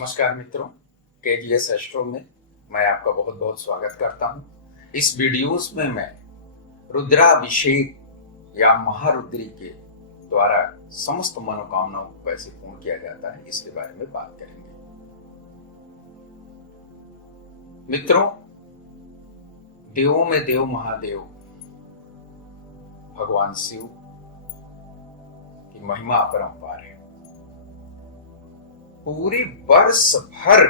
नमस्कार मित्रों, KGS astro में मैं आपका बहुत बहुत स्वागत करता हूं। इस वीडियोस में मैं रुद्राभिषेक या महारुद्री के द्वारा समस्त मनोकामनाओं को कैसे पूर्ण किया जाता है इसके बारे में बात करेंगे। मित्रों, देवों में देव महादेव भगवान शिव की महिमा अपरंपार है। पूरी वर्ष भर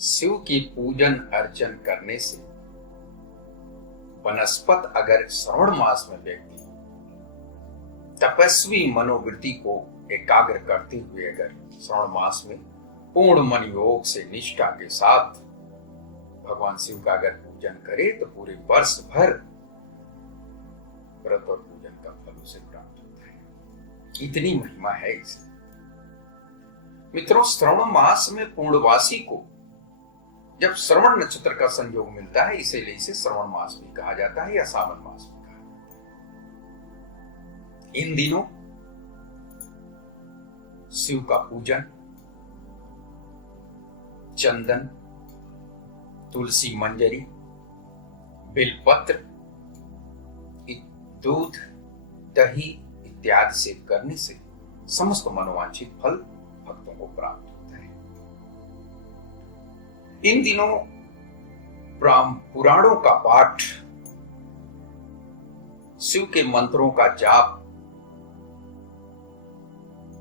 शिव की पूजन अर्चन करने से वनस्पत अगर श्रावण मास में व्यक्ति तपस्वी मनोवृत्ति को एकाग्र करते हुए अगर श्रावण मास में पूर्ण मन योग से निष्ठा के साथ भगवान शिव का अगर पूजन करे तो पूरे वर्ष भर व्रत और पूजन का फल उसे प्राप्त होता है। इतनी महिमा है इसे। मित्रों, श्रवण मास में पूर्णवासी को जब श्रवण नक्षत्र का संयोग मिलता है इसीलिए इसे श्रवण मास भी कहा जाता है या सावन मास भी कहा जाता है। इन दिनों शिव का पूजन चंदन, तुलसी मंजरी, बेलपत्र, दूध, दही इत्यादि से करने से समस्त मनोवांछित फल भक्तों को प्राप्त होता है। इन दिनों पुराणों का पाठ, शिव के मंत्रों का जाप,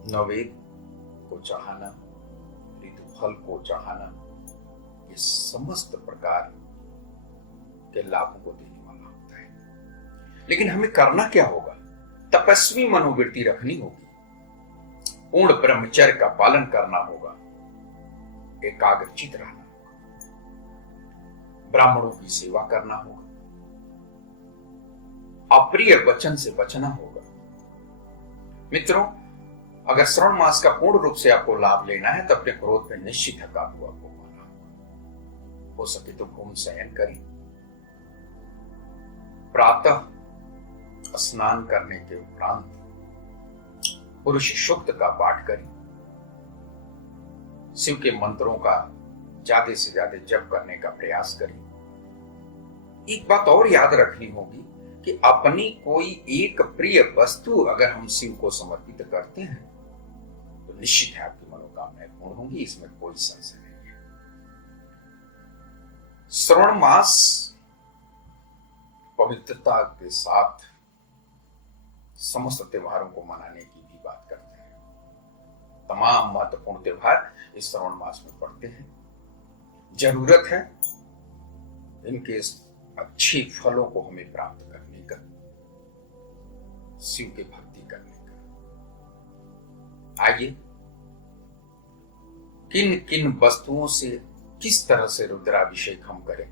नवेद को चढ़ाना, ऋतुफल को चढ़ाना, ये समस्त प्रकार के लाभों को देने वाला होता है। लेकिन हमें करना क्या होगा? तपस्वी मनोवृत्ति रखनी होगी, पूर्ण ब्रह्मचर्य का पालन करना होगा, एकाग्रचित रहना होगा, ब्राह्मणों की सेवा करना होगा, अप्रिय वचन से बचना होगा। मित्रों, अगर श्रावण मास का पूर्ण रूप से आपको लाभ लेना है तो अपने क्रोध पे निश्चित काबू आपको पाना होगा। हो सके तो घूम शयन करें, प्रातः स्नान करने के उपरांत पुरुष सूक्त का पाठ करें, शिव के मंत्रों का ज्यादा से ज्यादा जप करने का प्रयास करें। एक बात और याद रखनी होगी कि अपनी कोई एक प्रिय वस्तु अगर हम शिव को समर्पित करते हैं तो निश्चित है आपकी मनोकामनाएं पूर्ण होंगी, इसमें कोई संशय नहीं है। श्रावण मास पवित्रता के साथ समस्त त्योहारों को मनाने की भी बात करते हैं। तमाम महत्वपूर्ण त्योहार इस श्रावण मास में पड़ते हैं। जरूरत है इनके अच्छे फलों को हमें प्राप्त करने का, शिव की भक्ति करने का। आइए, किन किन वस्तुओं से किस तरह से रुद्राभिषेक हम करें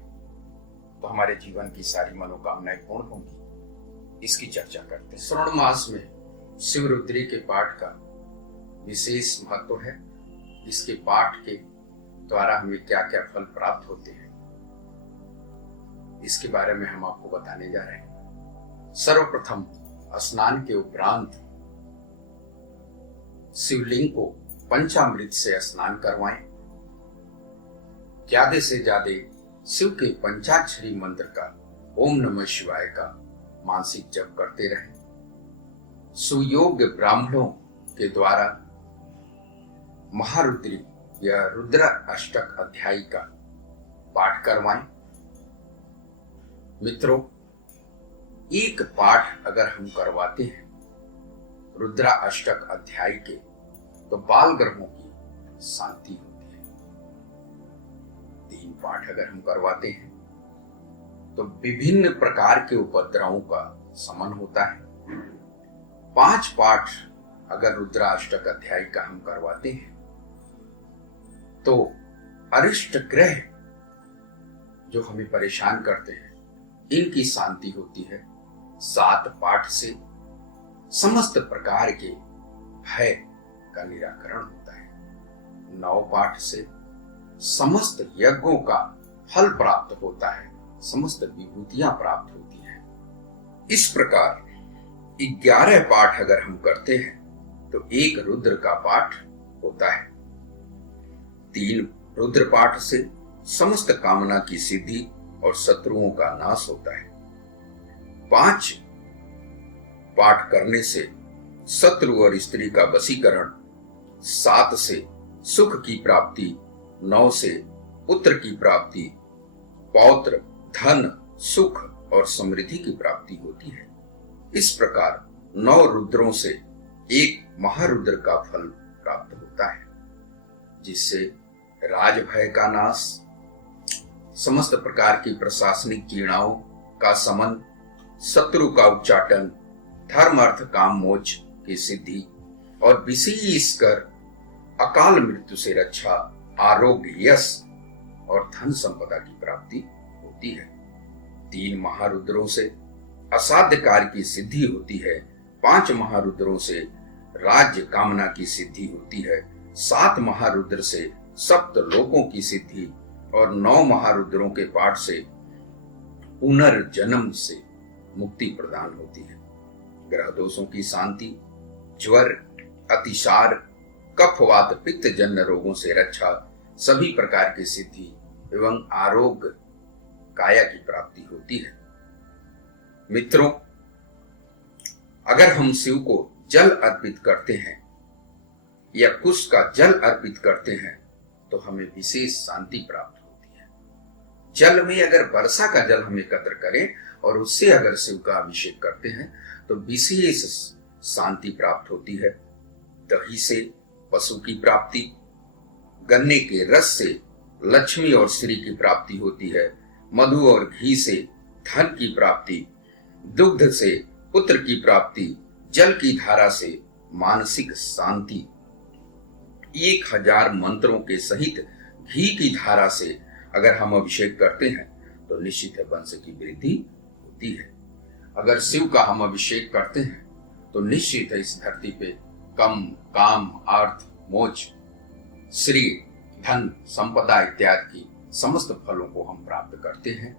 तो हमारे जीवन की सारी मनोकामनाएं पूर्ण होंगी, इसकी चर्चा करते हैं। श्रावण मास में शिव रुद्री के पाठ का विशेष महत्व है। इसके पाठ के द्वारा हमें क्या क्या फल प्राप्त होते हैं इसके बारे में हम आपको बताने जा रहे हैं। सर्वप्रथम स्नान के उपरांत शिवलिंग को पंचामृत से स्नान करवाएं। ज्यादा से ज्यादा शिव के पंचाक्षरी मंत्र का, ओम नमः शिवाय का मानसिक जप करते रहें। सुयोग्य ब्राह्मणों के द्वारा महारुद्री या रुद्र अष्टक अध्याय का पाठ करवाएं। मित्रों, एक पाठ अगर हम करवाते हैं रुद्र अष्टक अध्याय के तो बाल ग्रहों की शांति होती है। 3 पाठ अगर हम करवाते हैं तो विभिन्न प्रकार के उपद्रवों का शमन होता है। 5 पाठ अगर रुद्राष्टक अध्याय का हम करवाते हैं तो अरिष्ट ग्रह जो हमें परेशान करते हैं इनकी शांति होती है। 7 पाठ से समस्त प्रकार के भय का निराकरण होता है। 9 पाठ से समस्त यज्ञों का फल प्राप्त होता है, समस्त विभूतियां प्राप्त होती हैं। इस प्रकार 11 पाठ अगर हम करते हैं तो एक रुद्र का पाठ होता है। 3 रुद्र पाठ से समस्त कामना की सिद्धि और शत्रुओं का नाश होता है। 5 पाठ करने से शत्रु और स्त्री का वशीकरण, 7 से सुख की प्राप्ति, 9 से पुत्र की प्राप्ति, पौत्र, धन, सुख और समृद्धि की प्राप्ति होती है। इस प्रकार 9 रुद्रों से एक महारुद्र का फल प्राप्त होता है, जिससे राजभय का नाश, समस्त प्रकार की प्रशासनिक पीड़ाओं का शमन, शत्रु का उच्चाटन, धर्म अर्थ काम मोक्ष की सिद्धि और विशेषकर अकाल मृत्यु से रक्षा, आरोग्य, यश और धन संपदा की प्राप्ति होती है। 3 महारुद्रों से असाध्य कार्य की सिद्धि होती है। 5 महारुद्रों से राज्य कामना की सिद्धि होती है। 7 महारुद्र से सप्त लोकों की सिद्धि और 9 महारुद्रों के पाठ से पुनर्जन्म से मुक्ति प्रदान होती है। ग्रह दोषों की शांति, ज्वर, अतिसार, कफ, वात, पित्त जन्य रोगों से रक्षा, सभी प्रकार की सिद्धि एवं आरोग्य, काया की प्राप्ति होती है। मित्रों, अगर हम शिव को जल अर्पित करते हैं या कुश का जल अर्पित करते हैं तो हमें विशेष शांति प्राप्त होती है। जल में अगर वर्षा का जल हम एकत्र करें और उससे अगर शिव का अभिषेक करते हैं तो विशेष शांति प्राप्त होती है। दही से पशु की प्राप्ति, गन्ने के रस से लक्ष्मी और श्री की प्राप्ति होती है। मधु और घी से धन की प्राप्ति, दुग्ध से पुत्र की प्राप्ति, जल की धारा से मानसिक शांति, 1000 मंत्रों के सहित घी की धारा से अगर हम अभिषेक करते हैं तो निश्चित है वंश की वृद्धि होती है। अगर शिव का हम अभिषेक करते हैं तो निश्चित है इस धरती पे कम, काम, अर्थ, मोक्ष, श्री, धन, संपदा इत्यादि की समस्त फलों को हम प्राप्त करते हैं।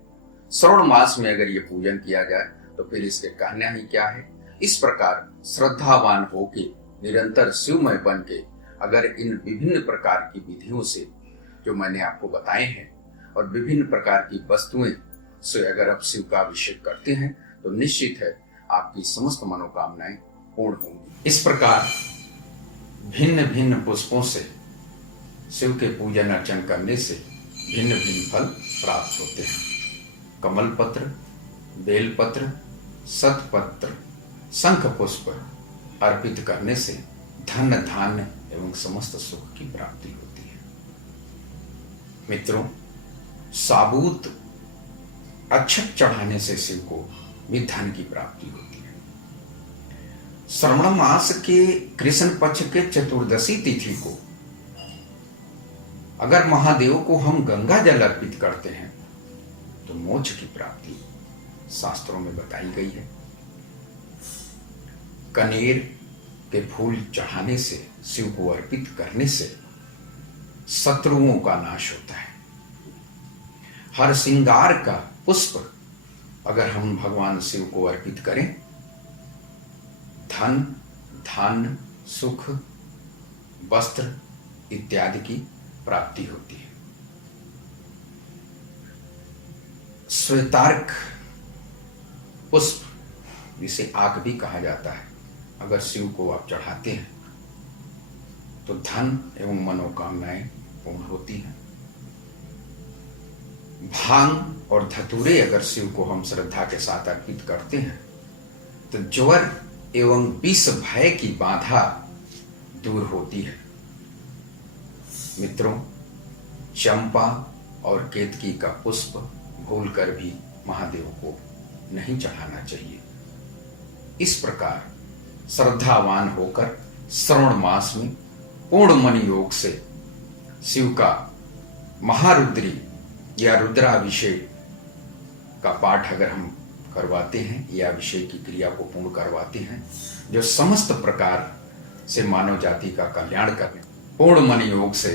श्रावण मास में अगर ये पूजन किया जाए तो फिर इसके कहना ही क्या है। इस प्रकार श्रद्धावान होके निरंतर शिवमय बन के अगर इन विभिन्न प्रकार की विधियों से जो मैंने आपको बताए हैं और विभिन्न प्रकार की वस्तुएं से अगर आप शिव का अभिषेक करते हैं तो निश्चित है आपकी समस्त मनोकामनाएं पूर्ण होंगी। इस प्रकार भिन्न भिन्न पुष्पों से शिव के पूजन अर्चन करने से भिन्न भिन्न फल प्राप्त होते हैं। कमल पत्र, बेलपत्र, शतपत्र, शंख पुष्प अर्पित करने से धन, धान्य एवं समस्त सुख की प्राप्ति होती है। मित्रों, साबूत अक्षत चढ़ाने से शिव को भी धन की प्राप्ति होती है। श्रावण मास के कृष्ण पक्ष के चतुर्दशी तिथि को अगर महादेव को हम गंगा जल अर्पित करते हैं तो मोक्ष की प्राप्ति शास्त्रों में बताई गई है। कनेर के फूल चढ़ाने से, शिव को अर्पित करने से शत्रुओं का नाश होता है। हर श्रृंगार का पुष्प अगर हम भगवान शिव को अर्पित करें, धन, धान्य, सुख, वस्त्र इत्यादि की प्राप्ति होती है। श्वेतार्क पुष्प, जिसे आग भी कहा जाता है, अगर शिव को आप चढ़ाते हैं तो धन एवं मनोकामनाएं पूर्ण होती हैं। भांग और धतूरे अगर शिव को हम श्रद्धा के साथ अर्पित करते हैं तो ज्वर एवं विष भय की बाधा दूर होती है। मित्रों, चंपा और केतकी का पुष्प भूलकर भी महादेव को नहीं चढ़ाना चाहिए। इस प्रकार श्रद्धावान होकर श्रावण मास में पूर्ण मन योग से शिव का महारुद्री या रुद्राभिषेक का पाठ अगर हम करवाते हैं या अभिषेक की क्रिया को पूर्ण करवाते हैं, जो समस्त प्रकार से मानव जाति का कल्याण करने, पूर्ण मन योग से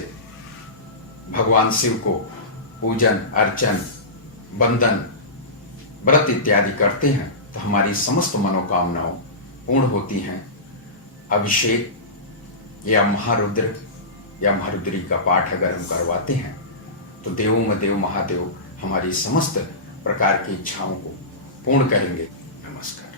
भगवान शिव को पूजन, अर्चन, वंदन, व्रत इत्यादि करते हैं तो हमारी समस्त मनोकामनाओं पूर्ण होती हैं। अभिषेक या महारुद्र या महारुद्री का पाठ अगर हम करवाते हैं तो देवों में देव महादेव हमारी समस्त प्रकार की इच्छाओं को पूर्ण करेंगे। नमस्कार।